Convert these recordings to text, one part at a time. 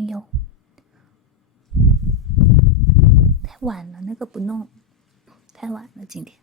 朋友，太晚了，那个不弄，太晚了，今天。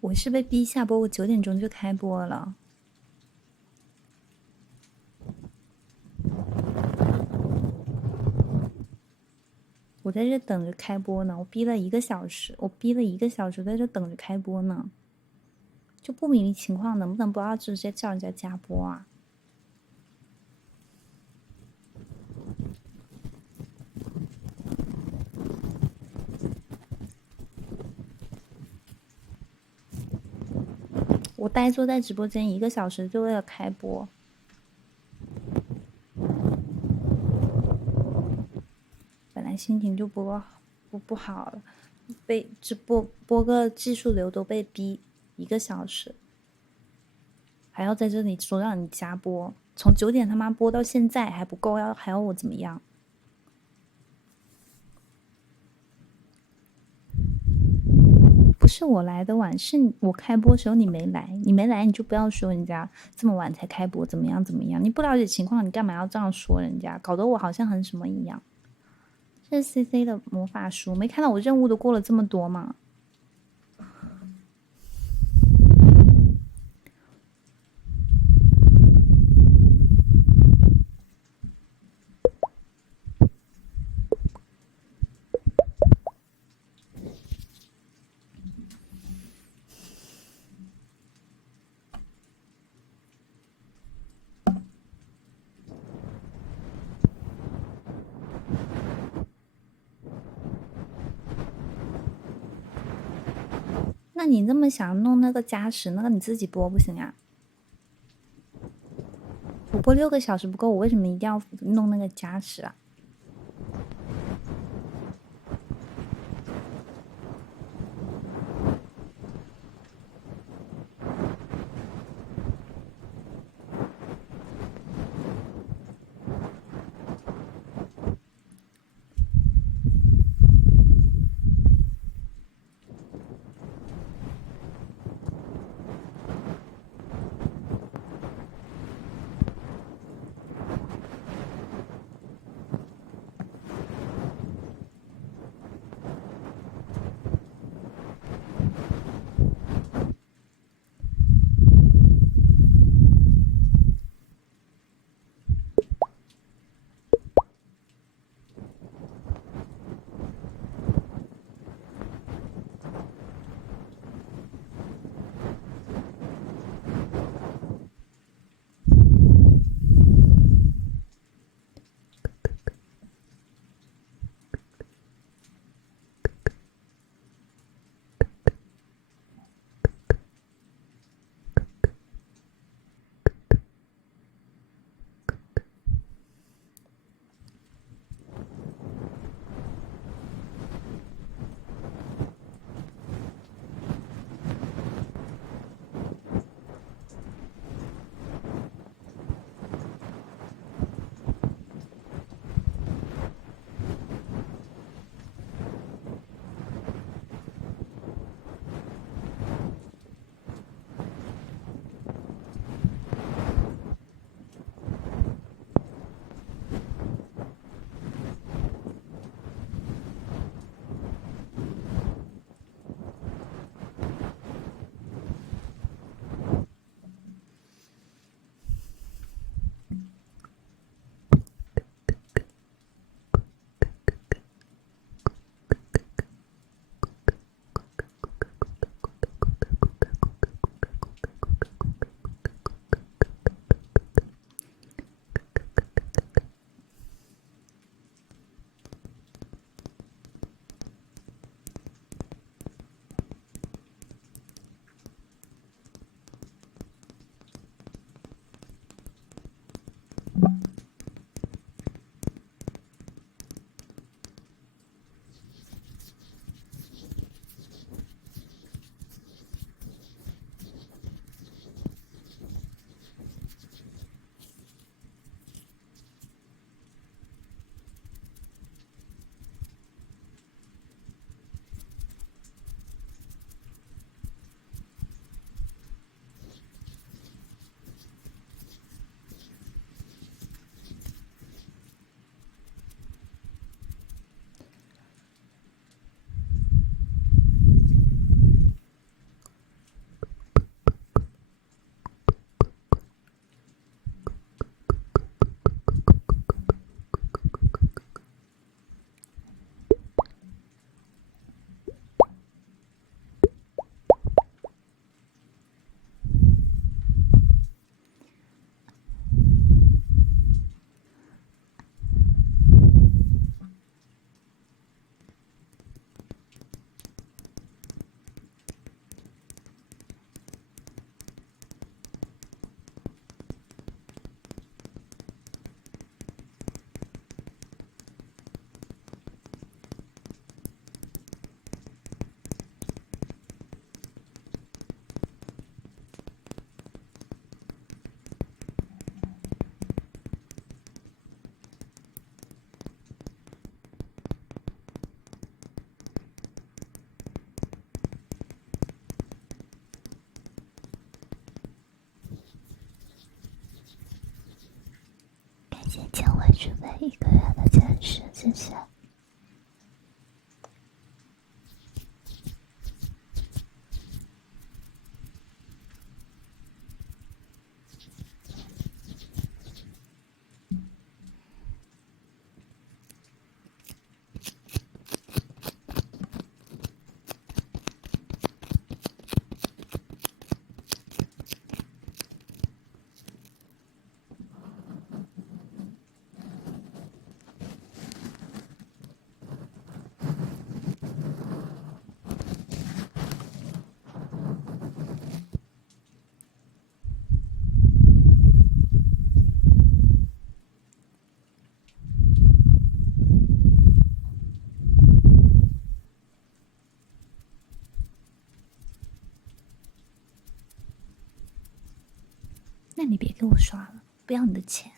我是被逼下播，我9点钟就开播了。我在这等着开播呢，我逼了1个小时，在这等着开播呢。就不明情况，能不能不要直接叫人家加播啊？我呆坐在直播间1个小时，就为了开播。本来心情就不好了，被直播播个技术流都被逼1个小时，还要在这里说让你加播，从9点他妈播到现在还不够，还要我怎么样？不是我来的晚，是我开播时候你没来，你没来你就不要说人家这么晚才开播怎么样怎么样，你不了解情况，你干嘛要这样说人家？搞得我好像很什么一样。这是 CC 的魔法书，没看到我任务都过了这么多吗？那你这么想弄那个加时，那个你自己播不行啊？我播6个小时不够，我为什么一定要弄那个加时啊？谢千惠准备1个月的健身，谢谢。那你别给我刷了，不要你的钱。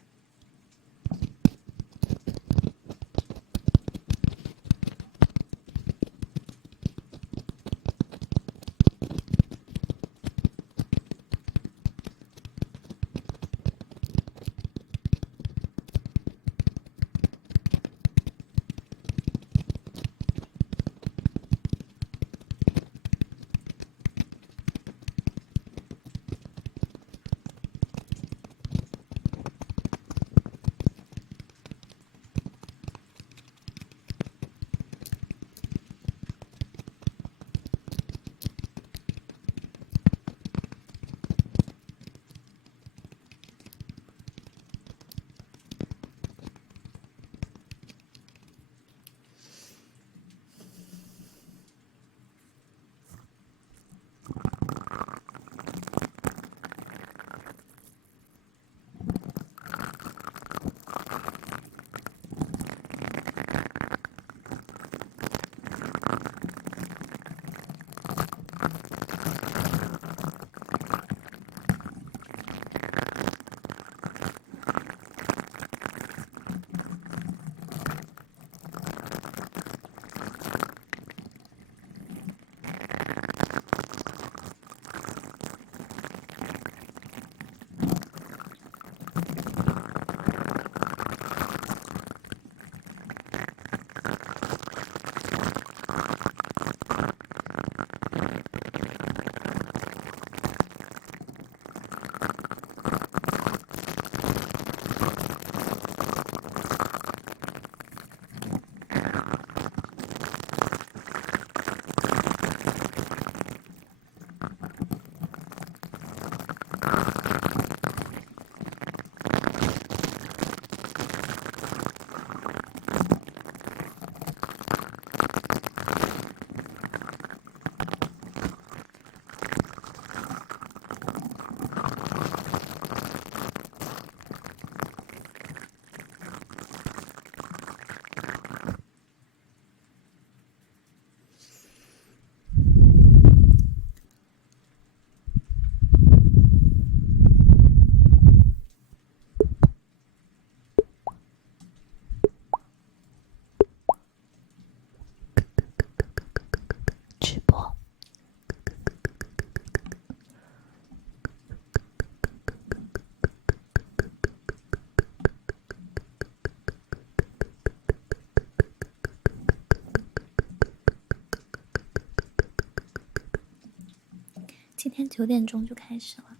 直播。今天9点钟就开始了，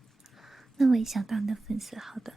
那我也想当你的粉丝，好的。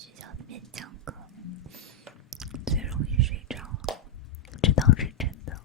学校里面讲课最容易睡着了，这倒是真的。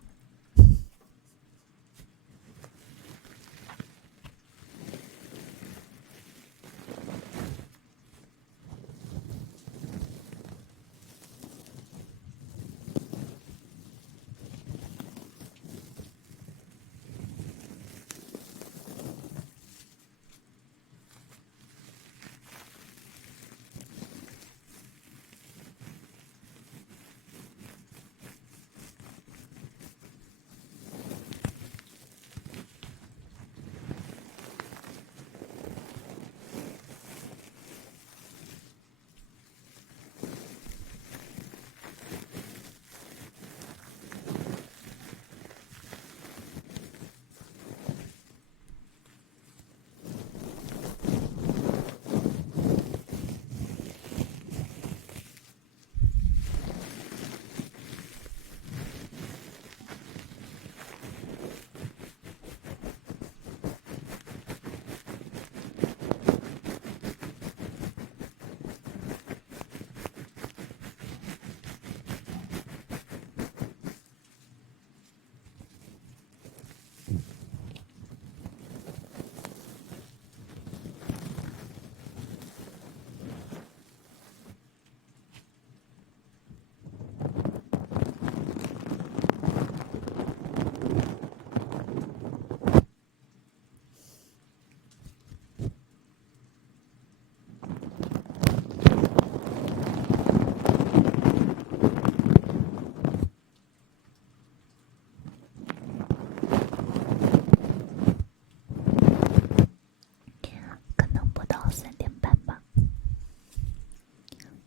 可能不到3点半吧，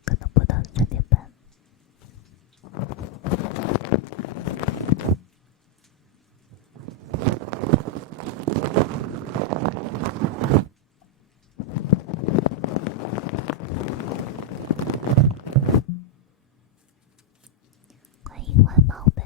可能不到3点半。欢迎晚宝贝。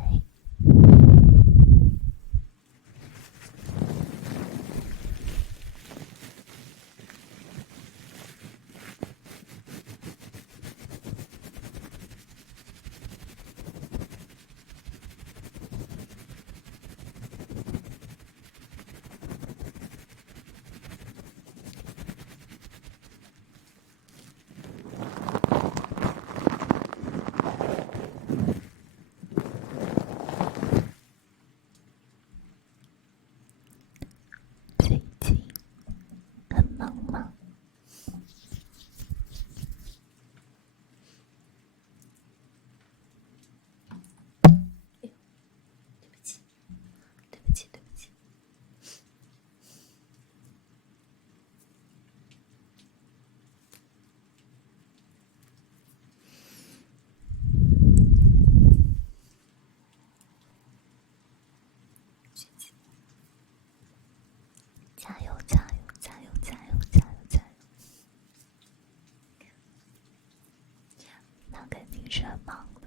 最近很忙吗？对不起，对不起，对不起。加油，加油，加油，加油，加油，加油！那肯定是很忙的。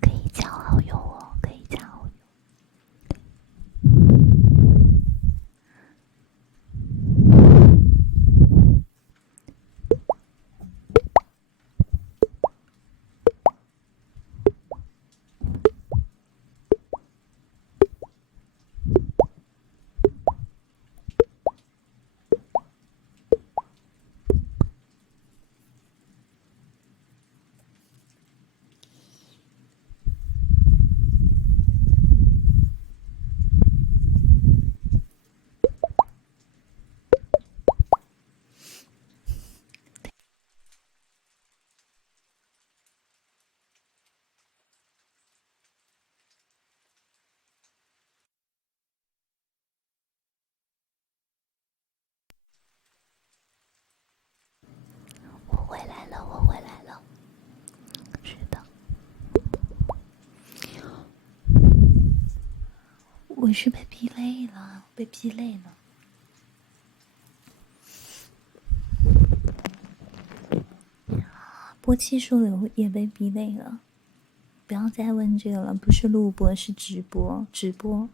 可以加好友哦，可以加好友。我回来了，我回来了。是的，我是被逼累了，被逼累了。波七说的也被逼累了，不要再问这个了，不是录播是直播，直播，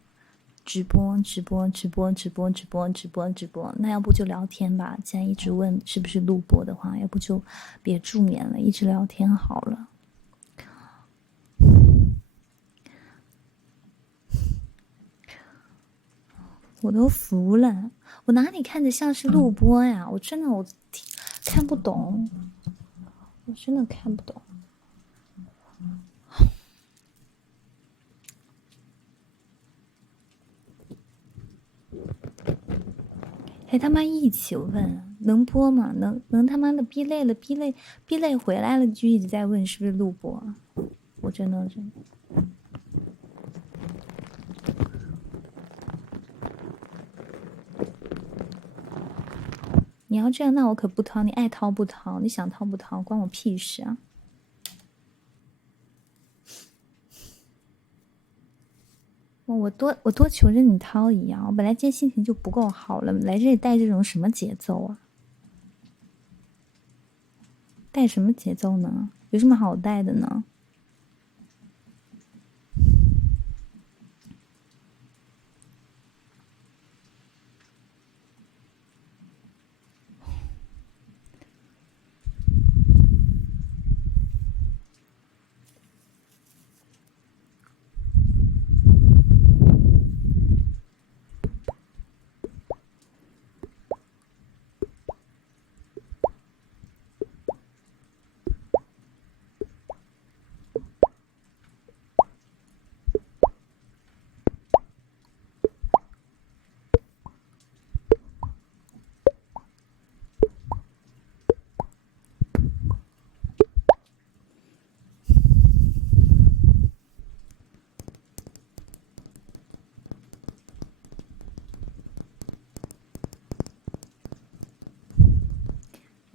直播，直播，直播，直播，直播，直播，直播。那要不就聊天吧，既然一直问是不是录播的话，要不就别助眠了，一直聊天好了。我都服了，我哪里看着像是录播呀？我真的看不懂，我真的看不懂。还他妈一起问，能播吗？能他妈的逼累了，逼累回来了，就一直在问是不是录播？我真的。你要这样，那我可不掏，你爱掏不掏，你想掏不掏，关我屁事啊！我多求着你掏一样，我本来今天心情就不够好了，来这里带这种什么节奏啊？带什么节奏呢？有什么好带的呢？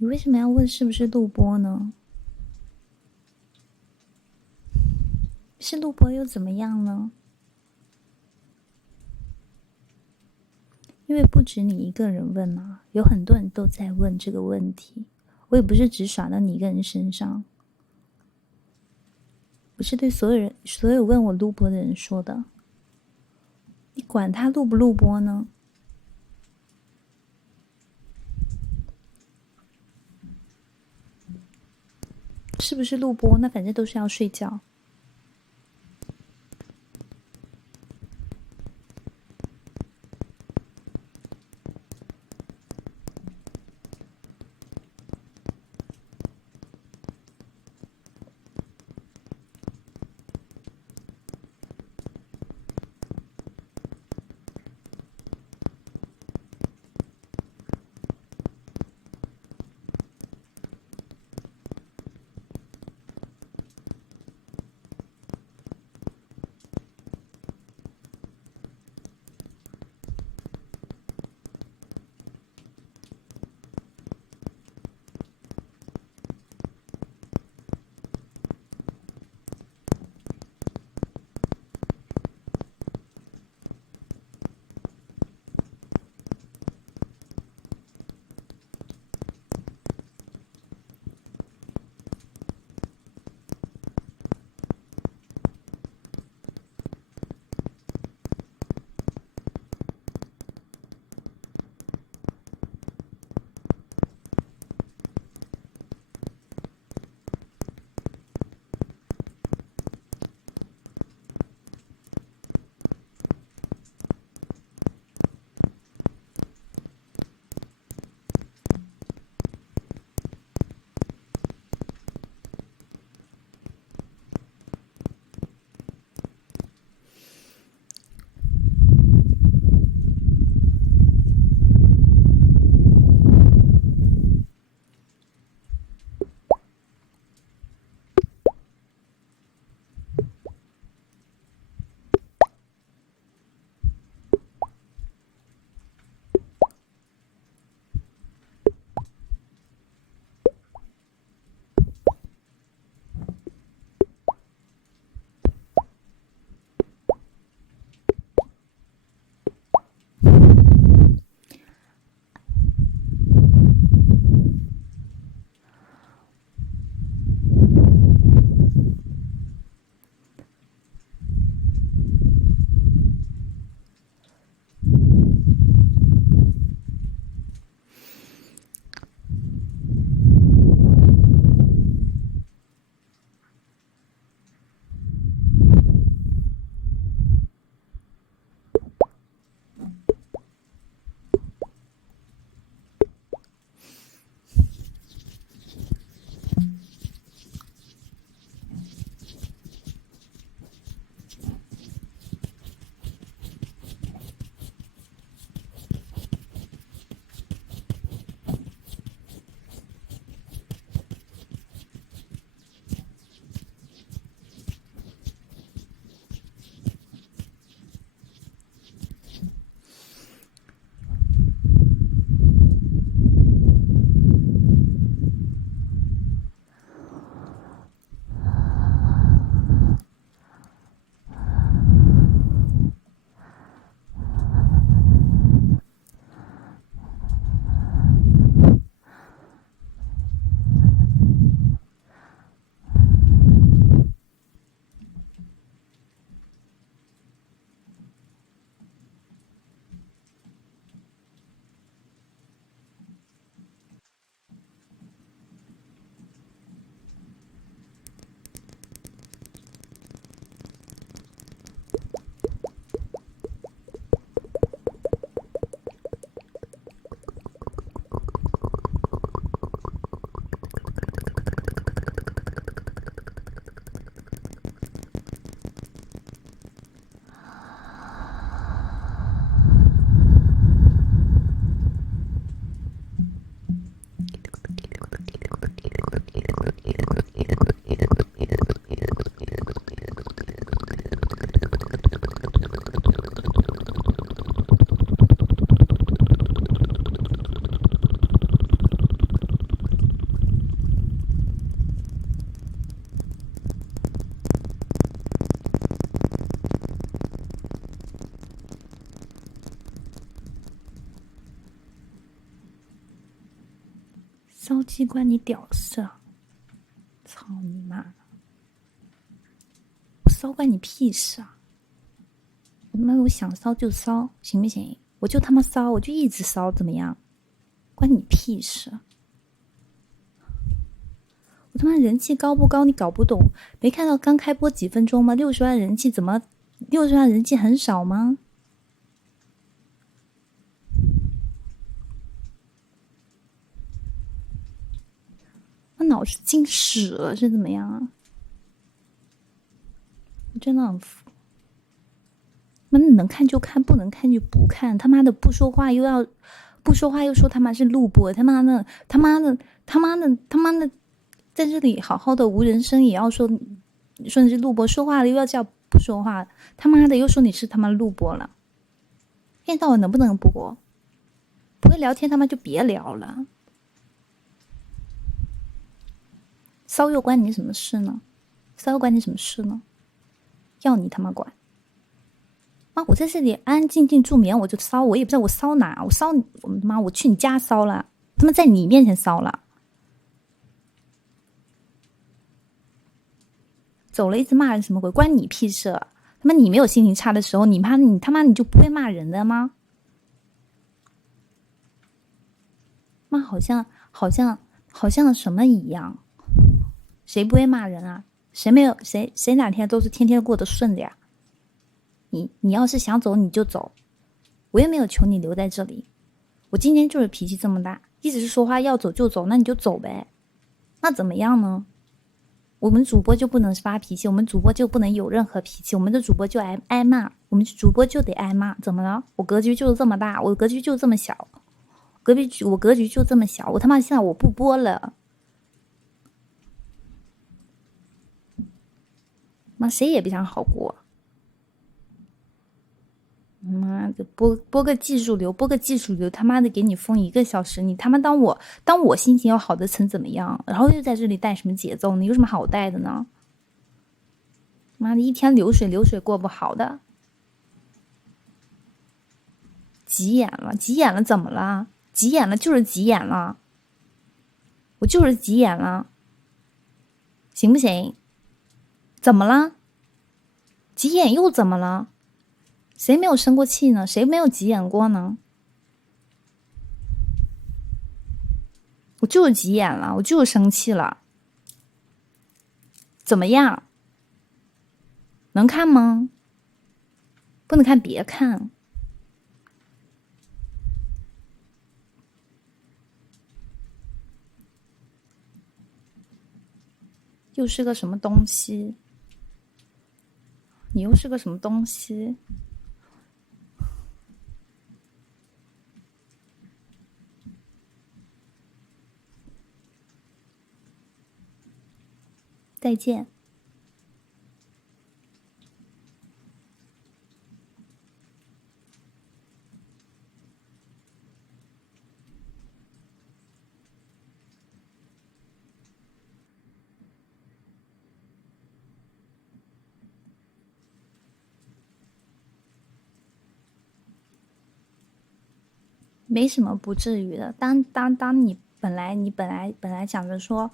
你为什么要问是不是录播呢？是录播又怎么样呢？因为不止你一个人问啊，有很多人都在问这个问题。我也不是只耍到你一个人身上，我是对所有问我录播的人说的。你管他录不录播呢？是不是录播？那反正都是要睡觉。骚鸡关你屌事啊！操你妈！我骚关你屁事啊！我他妈我想骚就骚，行不行？我就他妈骚，我就一直骚，怎么样？关你屁事！我他妈人气高不高？你搞不懂？没看到刚开播几分钟吗？60万人气怎么？60万人气很少吗？我脑子进屎了是怎么样啊？我真的很服。那你能看就看，不能看就不看。他妈的不说话又要不说话，又说他妈是录播，他妈的，在这里好好的无人声也要说你是录播，说话了又要叫不说话，他妈的又说你是他妈录播了。一天到晚能不能播？不会聊天他妈就别聊了。骚又关你什么事呢？骚又关你什么事呢？要你他妈管！啊！我在这里安安静静助眠，我就骚，我也不知道我骚哪，我骚我妈，我去你家骚了，他妈在你面前骚了，走了一直骂人什么鬼？关你屁事！他妈你没有心情差的时候，你他妈你就不会骂人的吗？妈好像什么一样，谁不会骂人啊？谁没有谁哪天都是天天过得顺的呀？你要是想走你就走，我也没有求你留在这里。我今天就是脾气这么大，一直是说话要走就走，那你就走呗。那怎么样呢？我们主播就不能发脾气，我们主播就不能有任何脾气，我们的主播就挨骂，我们主播就得挨骂。怎么了？我格局就是这么大，我格局就这么小，我格局就这么小，我他妈现在我不播了。妈谁也别想好过。妈的，播个技术流，他妈的给你封1个小时，你他妈当我心情要好的成怎么样？然后又在这里带什么节奏？你有什么好带的呢？妈的，一天流水过不好的，急眼了，怎么了？急眼了就是急眼了，我就是急眼了，行不行？怎么了？急眼又怎么了？谁没有生过气呢？谁没有急眼过呢？我就是急眼了，我就是生气了。怎么样？能看吗？不能看别看。又是个什么东西？你又是个什么东西？再见。没什么不至于的。当你本来想着说，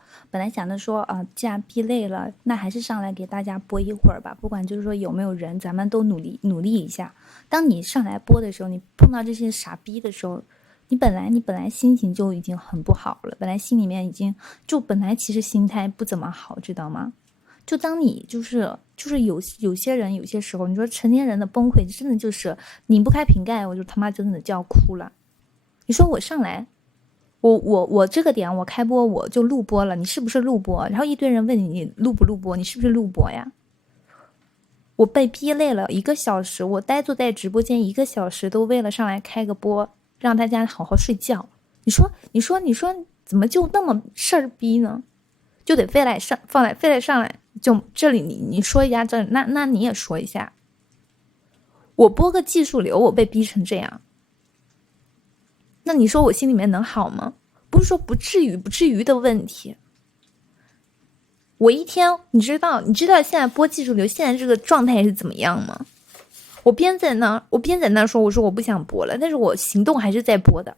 既然逼累了，那还是上来给大家播一会儿吧。不管就是说有没有人，咱们都努力一下。当你上来播的时候，你碰到这些傻逼的时候，你本来心情就已经很不好了，本来心里面已经本来其实心态不怎么好，知道吗？就当你就是有些人有些时候，你说成年人的崩溃，真的就是拧不开瓶盖，我就他妈真的就要哭了。你说我上来，我这个点我开播我就录播了，你是不是录播？然后一堆人问你录不录播，你是不是录播呀？我被逼累了1个小时，我坐在直播间1个小时，都为了上来开个播，让大家好好睡觉。你说怎么就那么事儿逼呢？就得非得上来，就这里你说一下这，那你也说一下。我播个技术流，我被逼成这样。那你说我心里面能好吗？不是说不至于的问题。我一天，你知道现在播技术流现在这个状态是怎么样吗？我边在那说，我说我不想播了，但是我行动还是在播的。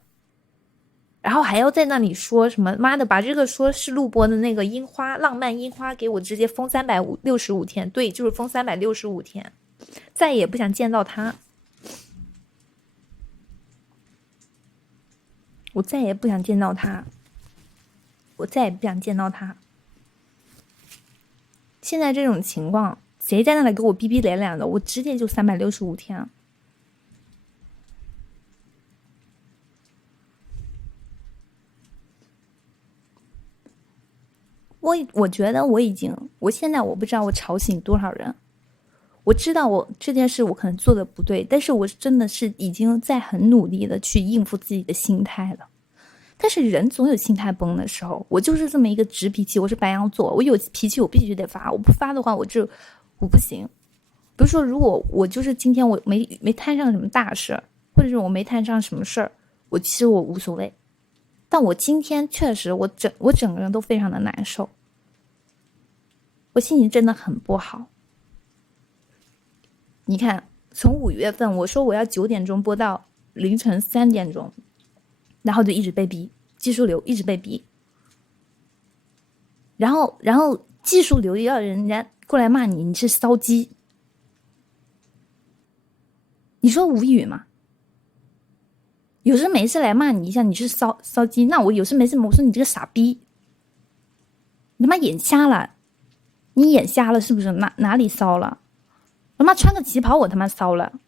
然后还要在那里说什么妈的，把这个说是录播的那个樱花浪漫樱花给我直接封365天，对，就是封365天，再也不想见到他，我再也不想见到他，我再也不想见到他。现在这种情况，谁在那里给我逼逼咧咧的，我直接就365天。我觉得我现在我不知道我吵醒多少人，我知道我这件事我可能做的不对，但是我真的是已经在很努力的去应付自己的心态了。但是人总有心态崩的时候，我就是这么一个直脾气，我是白羊座，我有脾气我必须得发，我不发的话我不行。比如说，如果我就是今天我没摊上什么大事，或者是我没摊上什么事儿，其实我无所谓。但我今天确实我整个人都非常的难受，我心情真的很不好。你看，从5月份我说我要9点钟播到凌晨3点钟，然后就一直被逼，技术流一直被逼，然后技术流要人家过来骂你是骚鸡，你说无语吗？有事没事来骂你一下，你是骚鸡，那我有事没事我说你这个傻逼，你他妈眼瞎了，你眼瞎了是不是？哪里骚了？他妈穿个旗袍我他妈骚了？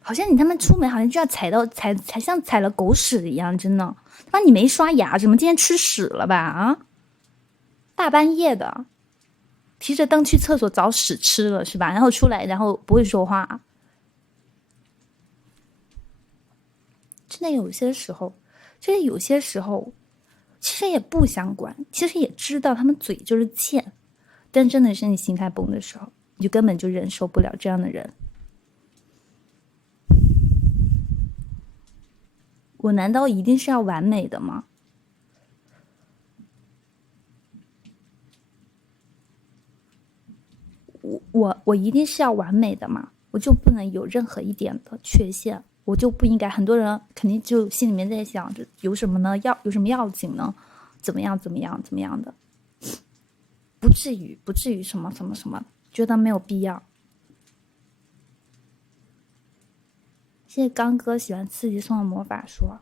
好像你他妈出门好像就要踩像踩了狗屎一样，真的。他妈你没刷牙，怎么今天吃屎了吧？啊，大半夜的，提着灯去厕所找屎吃了是吧？然后出来，然后不会说话。真的有些时候，其实也不想管，其实也知道他们嘴就是贱，但真的是你心态崩的时候，你就根本就忍受不了这样的人。我难道一定是要完美的吗？我一定是要完美的吗？我就不能有任何一点的缺陷？我就不应该？很多人肯定就心里面在想着有什么呢？有什么要紧呢？怎么样的？不至于什么，觉得没有必要。谢谢刚哥喜欢刺激送的魔法说。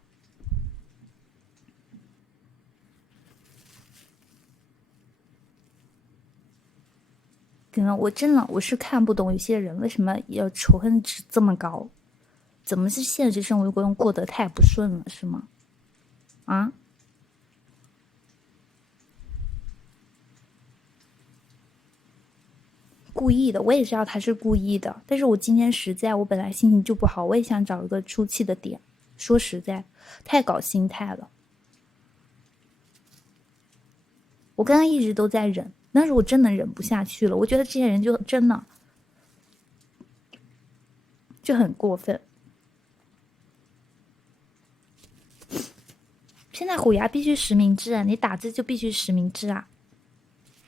真的，我是看不懂有些人为什么要仇恨值这么高，怎么是现实生活中过得太不顺了是吗？啊？故意的，我也知道他是故意的，但是我今天实在我本来心情就不好，我也想找一个出气的点。说实在，太搞心态了。我刚刚一直都在忍，但是我真的忍不下去了。我觉得这些人就真的就很过分。现在虎牙必须实名制啊，你打字就必须实名制啊。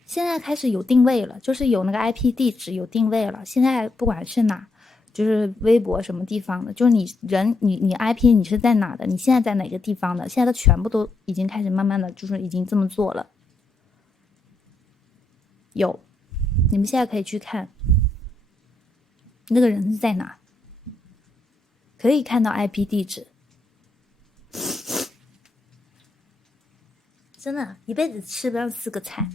现在开始有定位了，就是有那个 IP 地址有定位了。现在不管是哪，就是微博什么地方的，就是你人你 IP 你是在哪的，你现在在哪个地方的，现在都全部都已经开始慢慢的就是已经这么做了。有，你们现在可以去看那个人是在哪，可以看到 IP 地址。真的，一辈子吃不上4个菜。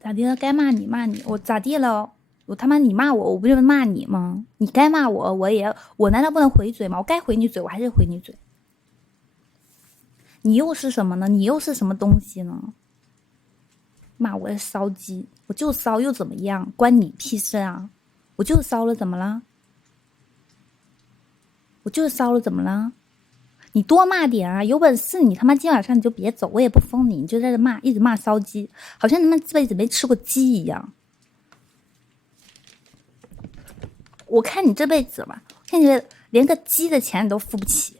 咋地了？该骂你骂你，我咋地了？我他妈你骂我，我不就是骂你吗？你该骂我，我难道不能回嘴吗？我该回你嘴，我还是回你嘴。你又是什么呢？你又是什么东西呢？骂我是骚鸡，我就骚又怎么样？关你屁事啊！我就骚了怎么了？我就是骚了怎么了？你多骂点啊！有本事你他妈今晚上你就别走，我也不封你，你就在这骂，一直骂骚鸡，好像他妈这辈子没吃过鸡一样。我看你这辈子吧，看你连个鸡的钱你都付不起。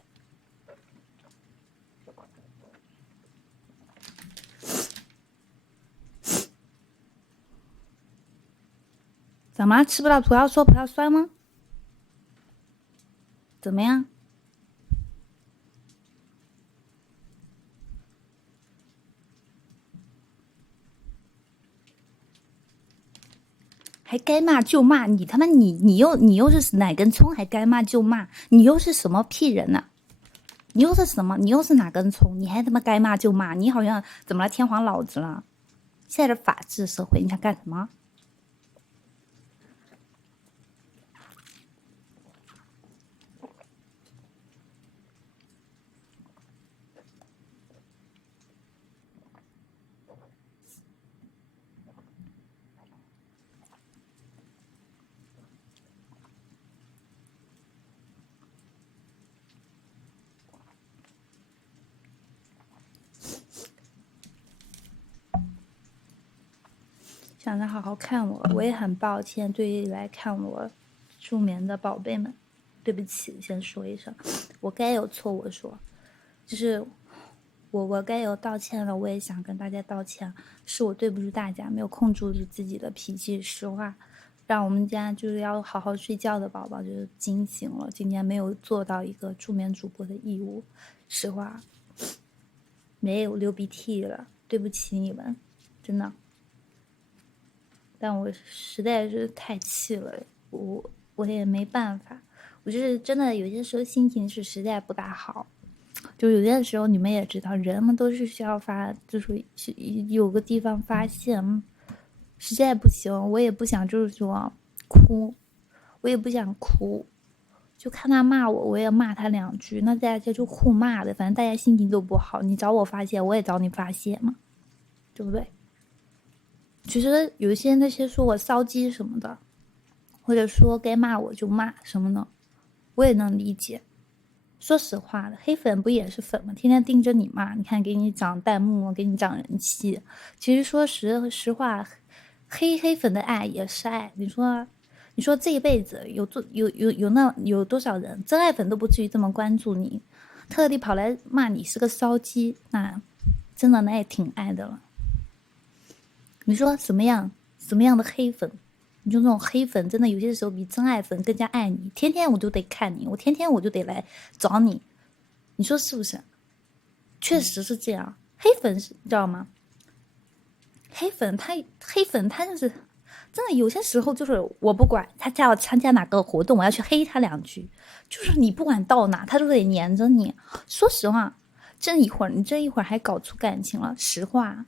怎么吃不到葡萄说葡萄酸吗？怎么样？还该骂就骂你他妈你又是哪根葱？还该骂就骂你又是什么屁人呢？你又是什么？你又是哪根葱？你还他妈该骂就骂？你好像怎么了？天皇老子了？现在的法治社会，你想干什么？想着好好看我，我也很抱歉对于来看我助眠的宝贝们，对不起，先说一声，我该有错我说，就是我该有道歉了，我也想跟大家道歉，是我对不住大家，没有控制住自己的脾气，实话，让我们家就是要好好睡觉的宝宝就是惊醒了，今天没有做到一个助眠主播的义务，实话，没有流鼻涕了，对不起你们，真的。但我实在是太气了，我也没办法，我就是真的有些时候心情是实在不大好，就有些时候你们也知道，人们都是需要就是有个地方发泄，实在不行，我也不想就是说哭，我也不想哭，就看他骂我，我也骂他2句，那大家就互骂的，反正大家心情都不好，你找我发泄，我也找你发泄嘛，对不对？其实有一些那些说我骚鸡什么的，或者说该骂我就骂什么的，我也能理解。说实话的，黑粉不也是粉吗？天天盯着你骂，你看给你涨弹幕，给你涨人气。其实说实话，黑粉的爱也是爱。你说这一辈子有多少人真爱粉都不至于这么关注你，特地跑来骂你是个骚鸡，那真的那也挺爱的了。你说什么样的黑粉？你就那种黑粉，真的有些时候比真爱粉更加爱你。天天我就得看你，天天我就得来找你，你说是不是？确实是这样。黑粉是你知道吗？黑粉他就是真的有些时候就是我不管他要参加哪个活动，我要去黑他2句，就是你不管到哪，他都得黏着你。说实话，你这一会儿还搞出感情了，实话。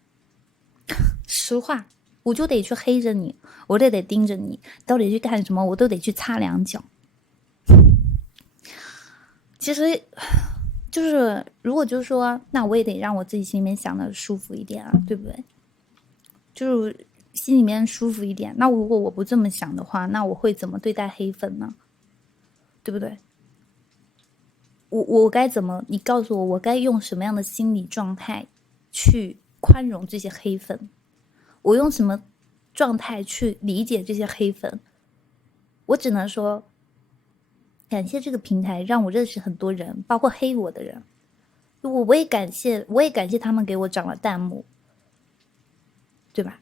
我就得去黑着你，我得盯着你，到底去干什么，我都得去擦2脚。其实就是如果就是说，那我也得让我自己心里面想的舒服一点啊，对不对？就是心里面舒服一点。那如果我不这么想的话，那我会怎么对待黑粉呢？对不对？我该怎么？你告诉我，我该用什么样的心理状态去宽容这些黑粉？我用什么状态去理解这些黑粉？我只能说，感谢这个平台让我认识很多人，包括黑我的人。我也感谢他们给我涨了弹幕，对吧？